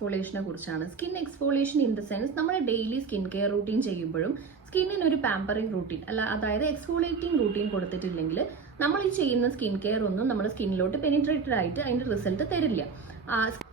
എക്സ്ഫോളിയേഷനെ കുറിച്ചാണ്. Skin exfoliation in the sense നമ്മൾ daily skin care routine ചെയ്യുമ്പോഴും സ്കിന്നിന് ഒരു പാമ്പറിംഗ് റൂട്ടീൻ അതായത് എക്സ്ഫോളിയേറ്റിംഗ് റൂട്ടീൻ കൊടുത്തിട്ടില്ലെങ്കിൽ നമ്മൾ ഈ ചെയ്യുന്ന സ്കിൻ കെയർ ഒന്നും നമ്മുടെ സ്കിന്നിലോട്ട് പെനിട്രേറ്റഡ് ആയിട്ട് അതിന്റെ റിസൾട്ട് തരില്ല.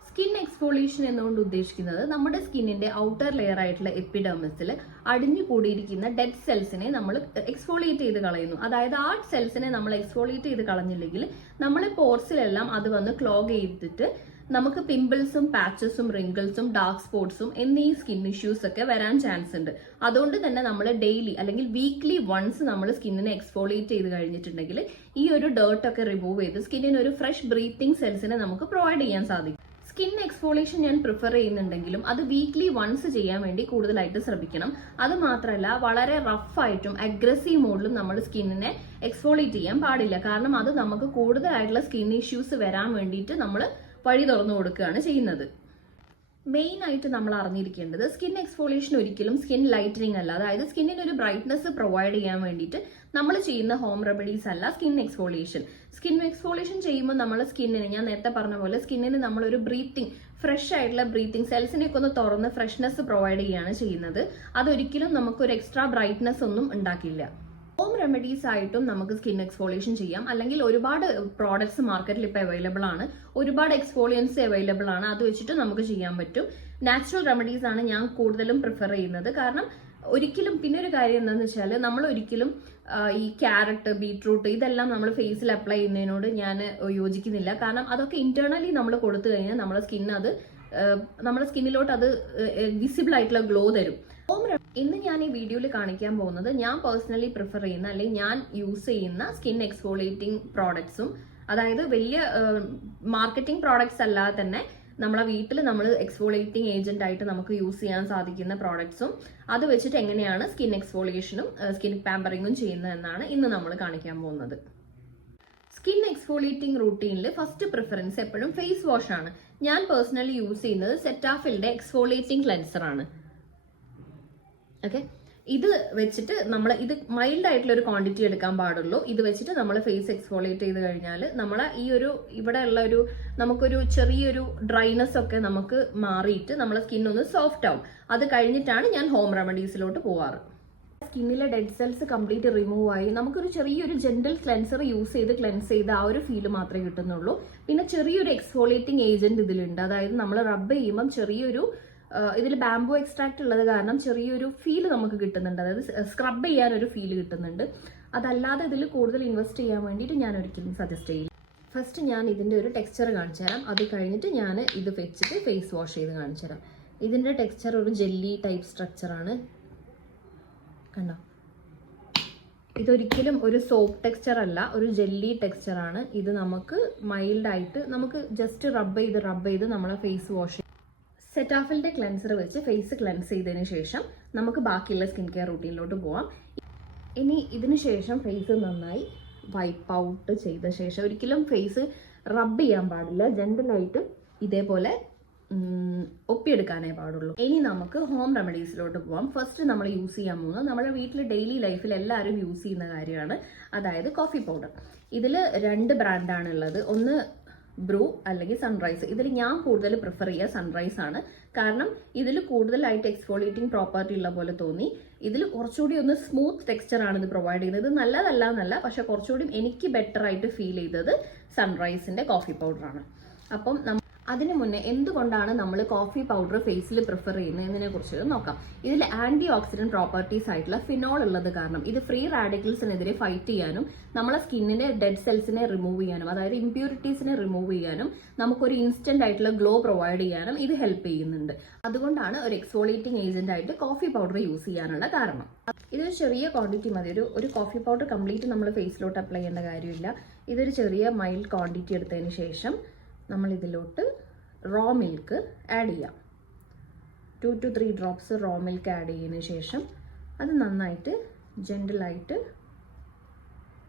സ്കിൻ എക്സ്ഫോളിയേഷൻ എന്നുകൊണ്ട് ഉദ്ദേശിക്കുന്നത് നമ്മുടെ സ്കിന്നിന്റെ ഔട്ടർ ലെയർ ആയിട്ടുള്ള എപ്പിഡെർമിസിൽ അടിഞ്ഞു കൂടിയിരിക്കുന്ന ഡെഡ് സെൽസിനെ നമ്മൾ എക്സ്ഫോളിയേറ്റ് ചെയ്ത് കളയുന്നു. അതായത് ആ സെൽസിനെ നമ്മൾ എക്സ്ഫോളിയേറ്റ് ചെയ്ത് കളഞ്ഞില്ലെങ്കിൽ നമ്മളെ പോർസിലെല്ലാം അത് വന്ന് ക്ലോഗ് ചെയ്തിട്ട് നമുക്ക് പിമ്പിൾസും പാച്ചസും റിങ്കിൾസും ഡാർക്ക് സ്പോട്ട്സും എന്നീ സ്കിൻ ഇഷ്യൂസ് ഒക്കെ വരാൻ ചാൻസ് ഉണ്ട്. അതുകൊണ്ട് തന്നെ നമ്മൾ ഡെയിലി അല്ലെങ്കിൽ വീക്ക്ലി വൺസ് നമ്മൾ സ്കിന്നിനെ എക്സ്ഫോളിയേറ്റ് ചെയ്ത് കഴിഞ്ഞിട്ടുണ്ടെങ്കിൽ ഈ ഒരു ഡേർട്ട് ഒക്കെ റിമൂവ് ചെയ്ത് സ്കിന്നിന് ഒരു ഫ്രഷ് ബ്രീത്തിങ് സെൽസിനെ നമുക്ക് പ്രൊവൈഡ് ചെയ്യാൻ സാധിക്കും. സ്കിൻ എക്സ്ഫോളിയേഷൻ ഞാൻ പ്രിഫർ ചെയ്യുന്നുണ്ടെങ്കിലും അത് വീക്ക്ലി വൺസ് ചെയ്യാൻ വേണ്ടി കൂടുതലായിട്ട് ശ്രമിക്കണം. അത് മാത്രമല്ല വളരെ റഫായിട്ടും അഗ്രസീവ് മോഡിലും നമ്മൾ സ്കിന്നിനെ എക്സ്ഫോളിയേറ്റ് ചെയ്യാൻ പാടില്ല. കാരണം അത് നമുക്ക് കൂടുതലായിട്ടുള്ള സ്കിൻ ഇഷ്യൂസ് വരാൻ വേണ്ടിയിട്ട് നമ്മൾ വഴി തുറന്നു കൊടുക്കുകയാണ് ചെയ്യുന്നത്. മെയിൻ ആയിട്ട് നമ്മൾ അറിഞ്ഞിരിക്കേണ്ടത് സ്കിൻ എക്സ്ഫോളിയേഷൻ ഒരിക്കലും സ്കിൻ ലൈറ്റനിങ് അല്ല. അതായത് സ്കിന്നിന് ഒരു ബ്രൈറ്റ്നസ് പ്രൊവൈഡ് ചെയ്യാൻ വേണ്ടിയിട്ട് നമ്മൾ ചെയ്യുന്ന ഹോം റെമഡീസ് അല്ല സ്കിൻ എക്സ്ഫോളിയേഷൻ. സ്കിൻ എക്സ്ഫോളിയേഷൻ ചെയ്യുമ്പോൾ നമ്മൾ സ്കിന്നിന്, ഞാൻ നേരത്തെ പറഞ്ഞ പോലെ സ്കിന്നിന് നമ്മളൊരു ബ്രീത്തിങ്, ഫ്രഷ് ആയിട്ടുള്ള ബ്രീത്തിങ് സെൽസിനെയൊക്കെ ഒന്ന് തുറന്ന് ഫ്രഷ്നെസ് പ്രൊവൈഡ് ചെയ്യുകയാണ് ചെയ്യുന്നത്. അതൊരിക്കലും നമുക്കൊരു എക്സ്ട്രാ ബ്രൈറ്റ്നസ് ഒന്നും ഉണ്ടാക്കില്ല. ഹോം റെമഡീസ് ആയിട്ടും നമുക്ക് സ്കിൻ എക്സ്ഫോളിയേഷൻ ചെയ്യാം. അല്ലെങ്കിൽ ഒരുപാട് പ്രോഡക്ട്സ് മാർക്കറ്റിൽ ഇപ്പോൾ അവൈലബിൾ ആണ്, ഒരുപാട് എക്സ്ഫോളിയൻസ് അവൈലബിൾ ആണ്. അത് വെച്ചിട്ട് നമുക്ക് ചെയ്യാൻ പറ്റും. നാച്ചുറൽ റെമഡീസ് ആണ് ഞാൻ കൂടുതലും പ്രിഫർ ചെയ്യുന്നത്. കാരണം ഒരിക്കലും പിന്നെ ഒരു കാര്യം എന്താണെന്ന് വെച്ചാൽ നമ്മൾ ഒരിക്കലും ഈ ക്യാരറ്റ്, ബീട്രൂട്ട് ഇതെല്ലാം നമ്മൾ ഫേസിൽ അപ്ലൈ ചെയ്യുന്നതിനോട് ഞാൻ യോജിക്കുന്നില്ല. കാരണം അതൊക്കെ ഇന്റേണലി നമ്മൾ കൊടുത്തു കഴിഞ്ഞാൽ നമ്മുടെ സ്കിന്നിലോട്ട് അത് വിസിബിൾ ആയിട്ടുള്ള ഗ്ലോ തരും. ഇന്ന് ഞാൻ ഈ വീഡിയോയിൽ കാണിക്കാൻ പോകുന്നത് ഞാൻ പേഴ്സണലി പ്രിഫർ ചെയ്യുന്ന അല്ലെങ്കിൽ ഞാൻ യൂസ് ചെയ്യുന്ന സ്കിൻ എക്സ്ഫോളിയേറ്റിംഗ് പ്രോഡക്ട്സും, അതായത് വലിയ മാർക്കറ്റിംഗ് പ്രോഡക്ട്സ് അല്ലാതെ തന്നെ നമ്മളെ വീട്ടിൽ നമ്മൾ എക്സ്ഫോളിയേറ്റിംഗ് ഏജന്റ് ആയിട്ട് നമുക്ക് യൂസ് ചെയ്യാൻ സാധിക്കുന്ന പ്രോഡക്ട്സും അത് വെച്ചിട്ട് എങ്ങനെയാണ് സ്കിൻ എക്സ്ഫോളിയേഷനും സ്കിൻ പാമ്പറിങ്ങും ചെയ്യുന്നതെന്നാണ് ഇന്ന് നമ്മൾ കാണിക്കാൻ പോകുന്നത്. സ്കിൻ എക്സ്ഫോളിയേറ്റിംഗ് റൂട്ടീനിൽ ഫസ്റ്റ് പ്രിഫറൻസ് എപ്പോഴും ഫേസ് വാഷ് ആണ്. ഞാൻ പേഴ്സണലി യൂസ് ചെയ്യുന്നത് സെറ്റാഫിലിന്റെ എക്സ്ഫോളിയേറ്റിംഗ് ക്ലെൻസർ ആണ്. ഓക്കെ, ഇത് വെച്ചിട്ട് ഇത് മൈൽഡ് ആയിട്ടുള്ള ഒരു ക്വാണ്ടിറ്റി എടുക്കാൻ പാടുള്ളൂ. ഇത് വെച്ചിട്ട് നമ്മൾ ഫേസ് എക്സ്ഫോളിയേറ്റ് ചെയ്ത് കഴിഞ്ഞാൽ നമ്മളെ ഈ ഒരു ഇവിടെ ഉള്ള നമുക്കൊരു ചെറിയൊരു ഡ്രൈനെസ് ഒക്കെ നമുക്ക് മാറിയിട്ട് നമ്മളെ സ്കിൻ ഒന്ന് സോഫ്റ്റ് ആവും. അത് കഴിഞ്ഞിട്ടാണ് ഞാൻ ഹോം റെമഡീസിലോട്ട് പോവാറ്. സ്കിന്നിലെ ഡെഡ് സെൽസ് കംപ്ലീറ്റ് റിമൂവ് ആയി നമുക്കൊരു ചെറിയൊരു ജെന്റൽ ക്ലെൻസർ യൂസ് ചെയ്ത് ക്ലെൻസ് ചെയ്ത് ആ ഒരു ഫീല് മാത്രമേ കിട്ടുന്നുള്ളൂ. പിന്നെ ചെറിയൊരു എക്സ്ഫോളിയേറ്റിംഗ് ഏജന്റ് ഇതിലുണ്ട്. അതായത് നമ്മൾ റബ്ബ് ചെയ്യുമ്പം ഇതിൽ ബാംബു എക്സ്ട്രാക്ട് ഉള്ളത് കാരണം ചെറിയൊരു ഫീല് നമുക്ക് കിട്ടുന്നുണ്ട്. അതായത് സ്ക്രബ് ചെയ്യാൻ ഒരു ഫീല് കിട്ടുന്നുണ്ട്. അതല്ലാതെ ഇതിൽ കൂടുതൽ ഇൻവെസ്റ്റ് ചെയ്യാൻ വേണ്ടിയിട്ട് ഞാൻ ഒരിക്കലും സജസ്റ്റ് ചെയ്യില്ല. ഫസ്റ്റ് ഞാൻ ഇതിന്റെ ഒരു ടെക്സ്ചർ കാണിച്ചു തരാം. അത് കഴിഞ്ഞിട്ട് ഞാൻ ഇത് വെച്ചിട്ട് ഫേസ് വാഷ് ചെയ്ത് കാണിച്ചു തരാം. ഇതിന്റെ ടെക്സ്ചർ ഒരു ജെല്ലി ടൈപ്പ് സ്ട്രക്ചറാണ്. കണ്ടോ, ഇതൊരിക്കലും ഒരു സോപ്പ് ടെക്സ്ചർ അല്ല, ഒരു ജെല്ലി ടെക്സ്ചർ ആണ്. ഇത് നമുക്ക് മൈൽഡ് ആയിട്ട് നമുക്ക് ജസ്റ്റ് റബ്ബ് ചെയ്ത് നമ്മളെ ഫേസ് വാഷ് സെറ്റാഫിലിന്റെ ക്ലെൻസർ വെച്ച് ഫേസ് ക്ലെൻസ് ചെയ്തതിന് ശേഷം നമുക്ക് ബാക്കിയുള്ള സ്കിൻ കെയർ റൂട്ടീനിലോട്ട് പോവാം. ഇനി ഇതിന് ശേഷം ഫേസ് നന്നായി വൈപ്പ് ഔട്ട് ചെയ്ത ശേഷം ഒരിക്കലും ഫേസ് റബ്ബ് ചെയ്യാൻ പാടില്ല. ജെന്റലായിട്ട് ഇതേപോലെ ഒപ്പിയെടുക്കാനേ പാടുള്ളൂ. ഇനി നമുക്ക് ഹോം റെമഡീസിലോട്ട് പോവാം. ഫസ്റ്റ് നമ്മൾ യൂസ് ചെയ്യാൻ പോകുന്നത് നമ്മുടെ വീട്ടിൽ ഡെയിലി ലൈഫിൽ എല്ലാവരും യൂസ് ചെയ്യുന്ന കാര്യമാണ്, അതായത് കോഫി പൗഡർ. ഇതിൽ 2 ബ്രാൻഡാണ് ഉള്ളത്. ഒന്ന് ബ്രൂ അല്ലെങ്കിൽ സൺറൈസ്. ഇതിൽ ഞാൻ കൂടുതൽ പ്രിഫർ ചെയ്യുക സൺറൈസ് ആണ്. കാരണം ഇതിൽ കൂടുതലായിട്ട് എക്സ്ഫോളിയേറ്റിംഗ് പ്രോപ്പർട്ടി ഉള്ള പോലെ തോന്നി. ഇതിൽ കുറച്ചുകൂടി ഒന്ന് സ്മൂത്ത് ടെക്സ്ചർ ആണ് ഇത് പ്രൊവൈഡ് ചെയ്യുന്നത്. നല്ലതല്ല എന്നല്ല, പക്ഷെ കുറച്ചുകൂടി എനിക്ക് ബെറ്റർ ആയിട്ട് ഫീൽ ചെയ്തത് സൺറൈസിന്റെ കോഫി പൗഡറാണ്. അപ്പം അതിനു മുന്നേ എന്തുകൊണ്ടാണ് നമ്മൾ കോഫി പൗഡർ ഫേസിൽ പ്രിഫർ ചെയ്യുന്നതിനെ കുറിച്ച് നോക്കാം. ഇതിൽ ആന്റി ഓക്സിഡന്റ് പ്രോപ്പർട്ടീസ് ആയിട്ടുള്ള ഫിനോൾ ഉള്ളത് കാരണം ഇത് ഫ്രീ റാഡിക്കൽസിനെതിരെ ഫൈറ്റ് ചെയ്യാനും നമ്മളെ സ്കിന്നിനെ ഡെഡ് സെൽസിനെ റിമൂവ് ചെയ്യാനും അതായത് ഇമ്പ്യൂരിറ്റീസിനെ റിമൂവ് ചെയ്യാനും നമുക്കൊരു ഇൻസ്റ്റന്റ് ആയിട്ടുള്ള ഗ്ലോ പ്രൊവൈഡ് ചെയ്യാനും ഇത് ഹെൽപ്പ് ചെയ്യുന്നുണ്ട്. അതുകൊണ്ടാണ് ഒരു എക്സ്ഫോളിയേറ്റിംഗ് ഏജന്റ് ആയിട്ട് കോഫി പൗഡർ യൂസ് ചെയ്യാനുള്ള കാരണം. ഇതൊരു ചെറിയ ക്വാണ്ടിറ്റി മതി. ഒരു കോഫി പൗഡർ കംപ്ലീറ്റ് നമ്മൾ ഫേസിലോട്ട് അപ്ലൈ ചെയ്യേണ്ട കാര്യമില്ല. ഇതൊരു ചെറിയ മൈൽഡ് ക്വാണ്ടിറ്റി എടുത്തതിന് ശേഷം നമ്മൾ ഇതിലോട്ട് റോ മിൽക്ക് ആഡ് ചെയ്യാം. 2 to 3 drops raw milk add ചെയ്തതിന് ശേഷം അത് നന്നായിട്ട് ജെന്റലായിട്ട്,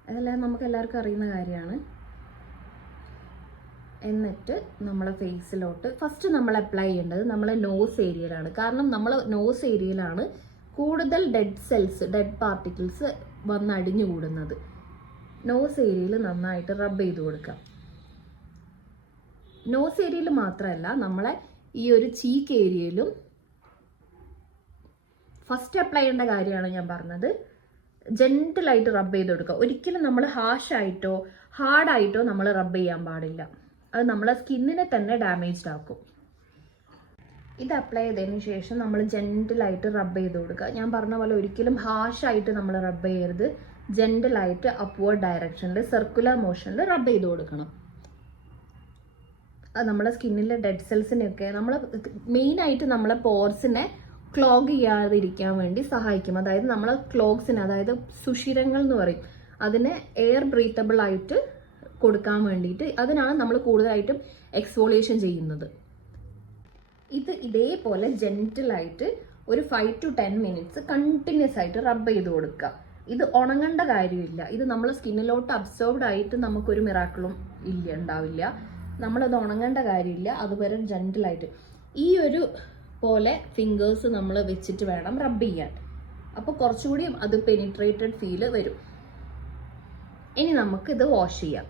അതെല്ലാം നമുക്ക് എല്ലാവർക്കും അറിയുന്ന കാര്യമാണ്. എന്നിട്ട് നമ്മളെ ഫേസിലോട്ട് ഫസ്റ്റ് നമ്മൾ അപ്ലൈ ചെയ്യേണ്ടത് നമ്മളെ നോസ് ഏരിയയിലാണ്. കാരണം നമ്മൾ നോസ് ഏരിയയിലാണ് കൂടുതൽ ഡെഡ് പാർട്ടിക്കിൾസ് വന്ന് അടിഞ്ഞുകൂടുന്നത്. നോസ് ഏരിയയിൽ നന്നായിട്ട് റബ്ബ് ചെയ്ത് കൊടുക്കാം. നോസ് ഏരിയയിൽ മാത്രമല്ല നമ്മളെ ഈ ഒരു ചീക്ക് ഏരിയയിലും ഫസ്റ്റ് അപ്ലൈ ചെയ്യേണ്ട കാര്യമാണ് ഞാൻ പറഞ്ഞത്. ജെന്റിലായിട്ട് റബ്ബ് ചെയ്ത് കൊടുക്കുക. ഒരിക്കലും നമ്മൾ ഹാഷായിട്ടോ ഹാർഡായിട്ടോ നമ്മൾ റബ്ബ് ചെയ്യാൻ പാടില്ല. അത് നമ്മളെ സ്കിന്നിനെ തന്നെ ഡാമേജ്ഡ് ആക്കും. ഇത് അപ്ലൈ ചെയ്തതിന് ശേഷം നമ്മൾ ജെന്റിലായിട്ട് റബ്ബ് ചെയ്ത് കൊടുക്കുക. ഞാൻ പറഞ്ഞ പോലെ ഒരിക്കലും ഹാഷായിട്ട് നമ്മൾ റബ്ബ് ചെയ്യരുത്. ജെന്റിലായിട്ട് അപ്വേർഡ് ഡയറക്ഷനിൽ സർക്കുലർ മോഷനിൽ റബ്ബ് ചെയ്ത് കൊടുക്കണം. അത് നമ്മളെ സ്കിന്നിലെ ഡെഡ് സെൽസിനെയൊക്കെ മെയിനായിട്ട് നമ്മളെ പോർസിനെ ക്ലോഗ് ചെയ്യാതിരിക്കാൻ വേണ്ടി സഹായിക്കും. അതായത് നമ്മളെ ക്ലോഗ്സിന്, അതായത് സുഷിരങ്ങൾ എന്ന് പറയും, അതിനെ എയർ ബ്രീത്തബിൾ ആയിട്ട് കൊടുക്കാൻ വേണ്ടിയിട്ട് അതിനാണ് നമ്മൾ കൂടുതലായിട്ടും എക്സ്ഫോളിയേഷൻ ചെയ്യുന്നത്. ഇത് ഇതേപോലെ ജെന്റിലായിട്ട് ഒരു 5 to 10 മിനിറ്റ്സ് കണ്ടിന്യൂസ് ആയിട്ട് റബ്ബ് ചെയ്ത് കൊടുക്കുക. ഇത് ഉണങ്ങേണ്ട കാര്യമില്ല. ഇത് നമ്മൾ സ്കിന്നിലോട്ട് അബ്സോർബ്ഡ് ആയിട്ട് നമുക്കൊരു മിറാക്കിളും ഉണ്ടാവില്ല. നമ്മളത് ഉണങ്ങേണ്ട കാര്യമില്ല. അതുവരെ ജെന്റിലായിട്ട് ഈ ഒരു പോലെ ഫിംഗേഴ്സ് നമ്മൾ വെച്ചിട്ട് വേണം റബ്ബ് ചെയ്യാൻ. അപ്പോൾ കുറച്ചുകൂടി അത് പെനിട്രേറ്റഡ് ഫീല് വരും. ഇനി നമുക്ക് ഇത് വാഷ് ചെയ്യാം.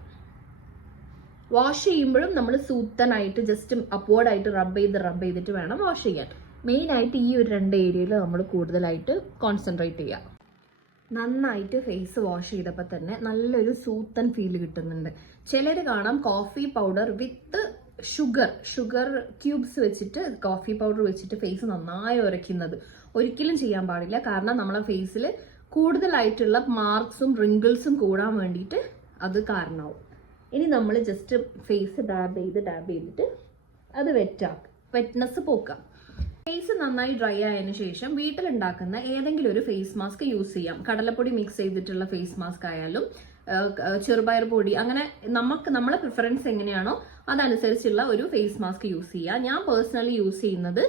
വാഷ് ചെയ്യുമ്പോഴും നമ്മൾ സൂത്തനായിട്ട് ജസ്റ്റ് അപ്വേർഡായിട്ട് റബ്ബ് ചെയ്തിട്ട് വേണം വാഷ് ചെയ്യാൻ. മെയിനായിട്ട് ഈ ഒരു 2 ഏരിയയിൽ നമ്മൾ കൂടുതലായിട്ട് കോൺസെൻട്രേറ്റ് ചെയ്യുക. നന്നായിട്ട് ഫേസ് വാഷ് ചെയ്തപ്പോൾ തന്നെ നല്ലൊരു സൂത്തൻ ഫീല് കിട്ടുന്നുണ്ട്. ചിലർ കാണാം coffee powder with sugar cubes വെച്ചിട്ട് കോഫി പൗഡർ വെച്ചിട്ട് ഫേസ് നന്നായി ഉരയ്ക്കുന്നത്. ഒരിക്കലും ചെയ്യാൻ പാടില്ല. കാരണം നമ്മളെ ഫേസിൽ കൂടുതലായിട്ടുള്ള മാർക്സും റിങ്കിൾസും കൂടാൻ വേണ്ടിയിട്ട് അത് കാരണമാവും. ഇനി നമ്മൾ ജസ്റ്റ് ഫേസ് ഡാബ് ചെയ്തിട്ട് അത് വെറ്റ്നെസ് പോക്കാം. ഫേസ് നന്നായി ഡ്രൈ ആയതിനു ശേഷം വീട്ടിലുണ്ടാക്കുന്ന ഏതെങ്കിലും ഒരു ഫേസ് മാസ്ക് യൂസ് ചെയ്യാം. കടലപ്പൊടി മിക്സ് ചെയ്തിട്ടുള്ള ഫേസ് മാസ്ക് ആയാലും ചെറുപയർ പൊടി, അങ്ങനെ നമ്മളെ പ്രിഫറൻസ് എങ്ങനെയാണോ അതനുസരിച്ചുള്ള ഒരു ഫേസ് മാസ്ക് യൂസ് ചെയ്യുക. ഞാൻ പേഴ്സണലി യൂസ് ചെയ്യുന്നത്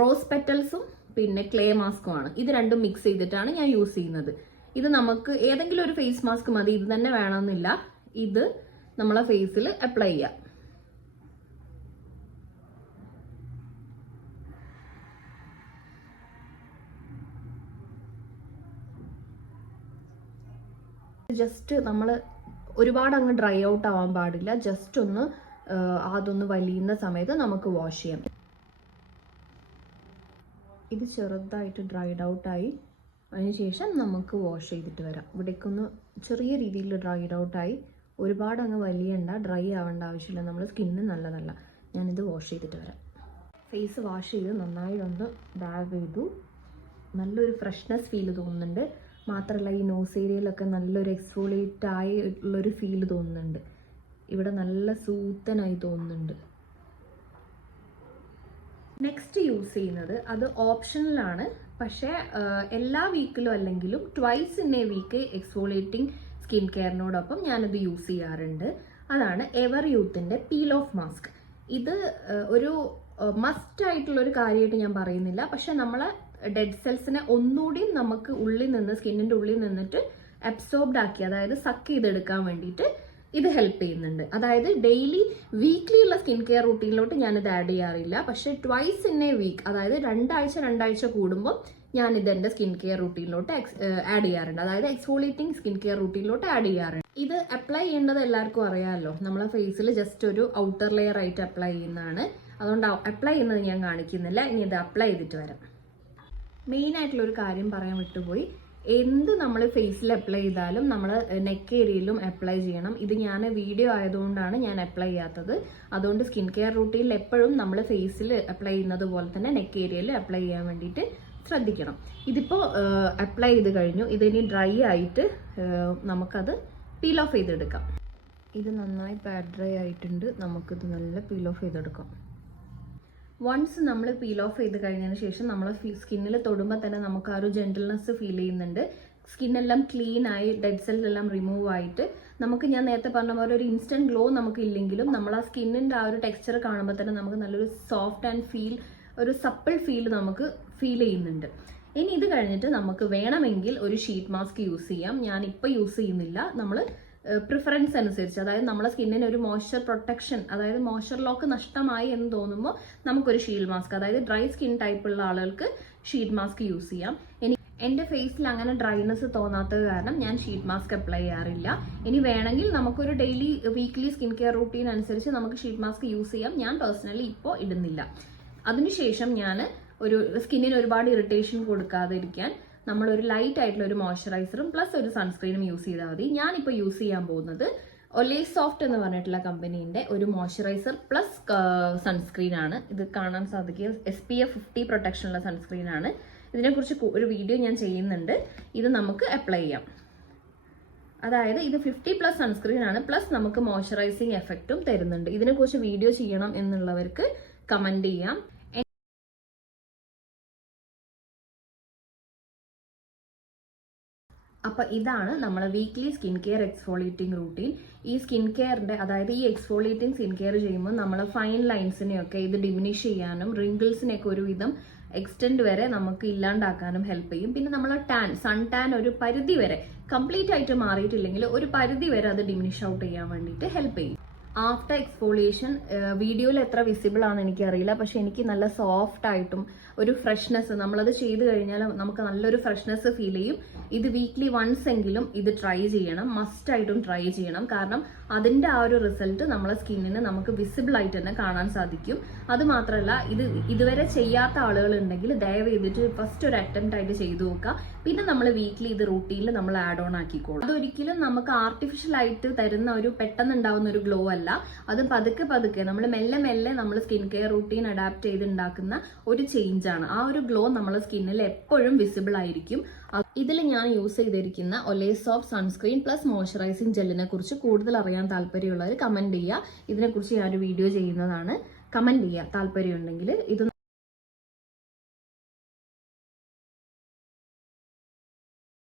റോസ് പെറ്റൽസും പിന്നെ ക്ലേ മാസ്കും ആണ്. ഇത് രണ്ടും മിക്സ് ചെയ്തിട്ടാണ് ഞാൻ യൂസ് ചെയ്യുന്നത്. ഇത് നമുക്ക് ഏതെങ്കിലും ഒരു ഫേസ് മാസ്ക് മതി, ഇത് തന്നെ വേണമെന്നില്ല. ഇത് നമ്മളെ ഫേസിൽ അപ്ലൈ ചെയ്യാം. ജസ്റ്റ് നമ്മൾ ഒരുപാട് അങ്ങ് ഡ്രൈ ഔട്ട് ആവാൻ പാടില്ല. ജസ്റ്റ് ഒന്ന് അതൊന്ന് വലിയുന്ന സമയത്ത് നമുക്ക് വാഷ് ചെയ്യാം. ഇത് ചെറുതായിട്ട് ഡ്രൈഡ് ഔട്ടായി അതിനുശേഷം നമുക്ക് വാഷ് ചെയ്തിട്ട് വരാം. ഇവിടേക്കൊന്ന് ചെറിയ രീതിയിൽ ഡ്രൈഡ് ഔട്ടായി. ഒരുപാട് അങ്ങ് വലിയണ്ട, ഡ്രൈ ആവേണ്ട ആവശ്യമില്ല. നമ്മൾ സ്കിന്നിന് നല്ലതല്ല. ഞാനിത് വാഷ് ചെയ്തിട്ട് വരാം. ഫേസ് വാഷ് ചെയ്ത് നന്നായിട്ടൊന്ന് ഡാബ് ചെയ്തു. നല്ലൊരു ഫ്രഷ്നെസ് ഫീല് തോന്നുന്നുണ്ട്. മാത്രമല്ല ഈ നോസ് ഏരിയയിലൊക്കെ നല്ലൊരു എക്സ്ഫോളിയേറ്റ് ആയിട്ടുള്ളൊരു ഫീല് തോന്നുന്നുണ്ട്. ഇവിടെ നല്ല സൂത്തനായി തോന്നുന്നുണ്ട്. നെക്സ്റ്റ് യൂസ് ചെയ്യുന്നത് അത് ഓപ്ഷണലാണ്. പക്ഷേ എല്ലാ വീക്കിലും അല്ലെങ്കിലും twice in a week exfoliating skin കെയറിനോടൊപ്പം ഞാനത് യൂസ് ചെയ്യാറുണ്ട്. അതാണ് എവർ യൂത്തിൻ്റെ പീൽ ഓഫ് മാസ്ക്. ഇത് ഒരു മസ്റ്റ് ആയിട്ടുള്ളൊരു കാര്യമായിട്ട് ഞാൻ പറയുന്നില്ല. പക്ഷെ നമ്മളെ ഡെഡ് സെൽസിനെ ഒന്നുകൂടി നമുക്ക് സ്കിന്നിൻ്റെ ഉള്ളിൽ നിന്നിട്ട് അബ്സോർബ്ഡ് ആക്കി, അതായത് സക്ക് ചെയ്തെടുക്കാൻ വേണ്ടിയിട്ട് ഇത് ഹെൽപ്പ് ചെയ്യുന്നുണ്ട്. അതായത് വീക്ക്ലി ഉള്ള സ്കിൻ കെയർ റൂട്ടീനിലോട്ട് ഞാനിത് ആഡ് ചെയ്യാറില്ല. പക്ഷെ ട്വൈസ് ഇൻ എ വീക്ക്, അതായത് രണ്ടാഴ്ച കൂടുമ്പോൾ ഞാനിത് എൻ്റെ സ്കിൻ കെയർ റൂട്ടീനിലോട്ട് ആഡ് ചെയ്യാറുണ്ട്. അതായത് എക്സ്ഫോളിയേറ്റിംഗ് സ്കിൻ കെയർ റൂട്ടീനിലോട്ട് ആഡ് ചെയ്യാറുണ്ട്. ഇത് അപ്ലൈ ചെയ്യേണ്ടത് എല്ലാവർക്കും അറിയാമല്ലോ. നമ്മളെ ഫേസിൽ ജസ്റ്റ് ഒരു ഔട്ടർ ലെയർ ആയിട്ട് അപ്ലൈ ചെയ്യുന്നതാണ്. അതുകൊണ്ട് അപ്ലൈ ചെയ്യുന്നത് ഞാൻ കാണിക്കുന്നില്ല. ഇനി ഇത് അപ്ലൈ ചെയ്തിട്ട് വരാം. മെയിൻ ആയിട്ടുള്ളൊരു കാര്യം പറയാൻ വിട്ടുപോയി. എന്ത് നമ്മൾ ഫേസിൽ അപ്ലൈ ചെയ്താലും നമ്മൾ നെക്ക് ഏരിയയിലും അപ്ലൈ ചെയ്യണം. ഇത് ഞാൻ വീഡിയോ ആയതുകൊണ്ടാണ് ഞാൻ അപ്ലൈ ചെയ്യാത്തത്. അതുകൊണ്ട് സ്കിൻ കെയർ റൂട്ടീനിൽ എപ്പോഴും നമ്മൾ ഫേസിൽ അപ്ലൈ ചെയ്യുന്നത് പോലെ തന്നെ നെക്ക് ഏരിയയിൽ അപ്ലൈ ചെയ്യാൻ വേണ്ടിയിട്ട് ശ്രദ്ധിക്കണം. ഇതിപ്പോൾ അപ്ലൈ ചെയ്ത് കഴിഞ്ഞു. ഇതിനി ഡ്രൈ ആയിട്ട് നമുക്കത് പീൽ ഓഫ് ചെയ്തെടുക്കാം. ഇത് നന്നായി പാഡ് ഡ്രൈ ആയിട്ടുണ്ട്. നമുക്കിത് നല്ല പീൽ ഓഫ് ചെയ്തെടുക്കാം. വൺസ് നമ്മൾ പീൽ ഓഫ് ചെയ്ത് കഴിഞ്ഞതിന് ശേഷം നമ്മൾ സ്കിന്നിൽ തൊടുമ്പോൾ തന്നെ നമുക്ക് ആ ഒരു ജെന്റിൽനെസ് ഫീൽ ചെയ്യുന്നുണ്ട്. സ്കിന്നെല്ലാം ക്ലീൻ ആയി, ഡെഡ് സെല്ലെല്ലാം റിമൂവ് ആയിട്ട് ഞാൻ നേരത്തെ പറഞ്ഞ പോലെ ഒരു ഇൻസ്റ്റന്റ് ഗ്ലോ നമുക്ക് ഇല്ലെങ്കിലും നമ്മൾ ആ സ്കിന്നിൻ്റെ ആ ഒരു ടെക്സ്ചർ കാണുമ്പോൾ തന്നെ നമുക്ക് നല്ലൊരു സോഫ്റ്റ് ആൻഡ് ഒരു സപ്പിൾ ഫീൽ നമുക്ക് ഫീൽ ചെയ്യുന്നുണ്ട്. ഇനി ഇത് കഴിഞ്ഞിട്ട് നമുക്ക് വേണമെങ്കിൽ ഒരു ഷീറ്റ് മാസ്ക് യൂസ് ചെയ്യാം. ഞാനിപ്പോൾ യൂസ് ചെയ്യുന്നില്ല. നമ്മൾ പ്രിഫറൻസ് അനുസരിച്ച്, അതായത് നമ്മളെ സ്കിന്നിന് ഒരു മോയ്സ്ചർ പ്രൊട്ടക്ഷൻ, അതായത് മോയ്സ്ചർ ലോക്ക് നഷ്ടമായി എന്ന് തോന്നുമ്പോൾ നമുക്കൊരു ഷീൽഡ് മാസ്ക്, അതായത് ഡ്രൈ സ്കിൻ ടൈപ്പ് ഉള്ള ആളുകൾക്ക് ഷീറ്റ് മാസ്ക് യൂസ് ചെയ്യാം. എൻ്റെ ഫേസിൽ അങ്ങനെ ഡ്രൈനെസ് തോന്നാത്തത് കാരണം ഞാൻ ഷീറ്റ് മാസ്ക് അപ്ലൈ ചെയ്യാറില്ല. ഇനി വേണമെങ്കിൽ നമുക്കൊരു daily weekly skin care routine അനുസരിച്ച് നമുക്ക് ഷീറ്റ് മാസ്ക് യൂസ് ചെയ്യാം. ഞാൻ പേഴ്സണലി ഇപ്പോൾ ഇടുന്നില്ല. അതിനുശേഷം ഞാൻ ഒരു സ്കിന്നിന് ഒരുപാട് ഇറിറ്റേഷൻ കൊടുക്കാതിരിക്കാൻ നമ്മളൊരു ലൈറ്റ് ആയിട്ടുള്ള ഒരു മോയ്സ്ചറൈസറും പ്ലസ് ഒരു സൺസ്ക്രീനും യൂസ് ചെയ്താൽ മതി. ഞാനിപ്പോൾ യൂസ് ചെയ്യാൻ പോകുന്നത് ഒലേ സോഫ്റ്റ് എന്ന് പറഞ്ഞിട്ടുള്ള കമ്പനീൻ്റെ ഒരു മോയ്സ്ചറൈസർ പ്ലസ് സൺസ്ക്രീൻ ആണ്. ഇത് കാണാൻ സാധിക്കുക SPF 50 പ്രൊട്ടക്ഷനുള്ള സൺസ്ക്രീൻ ആണ്. ഇതിനെക്കുറിച്ച് ഒരു വീഡിയോ ഞാൻ ചെയ്യുന്നുണ്ട്. ഇത് നമുക്ക് അപ്ലൈ ചെയ്യാം. അതായത് ഇത് 50+ സൺസ്ക്രീൻ ആണ്, പ്ലസ് നമുക്ക് മോയ്സ്ചറൈസിങ് എഫക്റ്റും തരുന്നുണ്ട്. ഇതിനെക്കുറിച്ച് വീഡിയോ ചെയ്യണം എന്നുള്ളവർക്ക് കമന്റ് ചെയ്യാം. അപ്പോൾ ഇതാണ് നമ്മളെ weekly skin care exfoliating routine. ഈ സ്കിൻ കെയറിന്റെ, അതായത് ഈ എക്സ്ഫോളിയേറ്റിംഗ് സ്കിൻ കെയർ ചെയ്യുമ്പോൾ നമ്മൾ ഫൈൻ ലൈൻസിനെയൊക്കെ ഇത് ഡിമിനിഷ് ചെയ്യാനും റിങ്കിൾസിനെയൊക്കെ ഒരുവിധം എക്സ്റ്റെൻഡ് വരെ നമുക്ക് ഇല്ലാണ്ടാക്കാനും ഹെൽപ്പ് ചെയ്യും. പിന്നെ നമ്മൾ സൺ ടാൻ ഒരു പരിധി വരെ, കംപ്ലീറ്റ് ആയിട്ട് മാറിയിട്ടില്ലെങ്കിൽ ഒരു പരിധി വരെ അത് ഡിമിനിഷ് ഔട്ട് ചെയ്യാൻ വേണ്ടിയിട്ട് ഹെൽപ്പ് ചെയ്യും. ആഫ്റ്റർ എക്സ്ഫോളിയേഷൻ വീഡിയോയിൽ എത്ര വിസിബിൾ ആണെന്ന് എനിക്കറിയില്ല, പക്ഷെ എനിക്ക് നല്ല സോഫ്റ്റ് ആയിട്ടും ഒരു ഫ്രഷ്നെസ്, നമ്മളത് ചെയ്ത് കഴിഞ്ഞാൽ നമുക്ക് നല്ലൊരു ഫ്രഷ്നെസ് ഫീൽ ചെയ്യും. ഇത് വീക്ക്ലി വൺസ് എങ്കിലും ഇത് ട്രൈ ചെയ്യണം, മസ്റ്റ് ആയിട്ടും ട്രൈ ചെയ്യണം. കാരണം അതിന്റെ ആ ഒരു റിസൾട്ട് നമ്മളെ സ്കിന്നിന് നമുക്ക് വിസിബിൾ ആയിട്ട് തന്നെ കാണാൻ സാധിക്കും. അത് മാത്രമല്ല, ഇത് ഇതുവരെ ചെയ്യാത്ത ആളുകൾ ഉണ്ടെങ്കിൽ ദയവ് ചെയ്തിട്ട് ഫസ്റ്റ് ഒരു അറ്റംപ്റ്റ് ആയിട്ട് ചെയ്തു നോക്കുക. പിന്നെ നമ്മൾ വീക്ക്ലി ഇത് റൂട്ടീനിൽ നമ്മൾ ആഡ് ഓൺ ആക്കിക്കോളും. അതൊരിക്കലും നമുക്ക് ആർട്ടിഫിഷ്യൽ ആയിട്ട് തരുന്ന ഒരു പെട്ടെന്ന് ഉണ്ടാവുന്ന ഒരു ഗ്ലോ അല്ല. അത് പതുക്കെ പതുക്കെ നമ്മൾ മെല്ലെ മെല്ലെ നമ്മൾ സ്കിൻ കെയർ റൂട്ടീൻ അഡാപ്റ്റ് ചെയ്ത് ഉണ്ടാക്കുന്ന ഒരു ചേഞ്ച് ആണ്. ആ ഒരു ഗ്ലോ നമ്മളെ സ്കിന്നിൽ എപ്പോഴും വിസിബിൾ ആയിരിക്കും. ഇതിൽ ഞാൻ യൂസ് ചെയ്തിരിക്കുന്ന ഒലേ സോഫ്റ്റ് സൺസ്ക്രീൻ പ്ലസ് മോയ്സ്ചറൈസിംഗ് ജെല്ലിനെ കുറിച്ച് കൂടുതൽ അറിയാൻ താല്പര്യമുള്ളവർ കമന്റ് ചെയ്യുക. ഇതിനെക്കുറിച്ച് ഞാനൊരു വീഡിയോ ചെയ്യുന്നതാണ്. കമന്റ് ചെയ്യുക താല്പര്യമുണ്ടെങ്കിൽ. ഇത്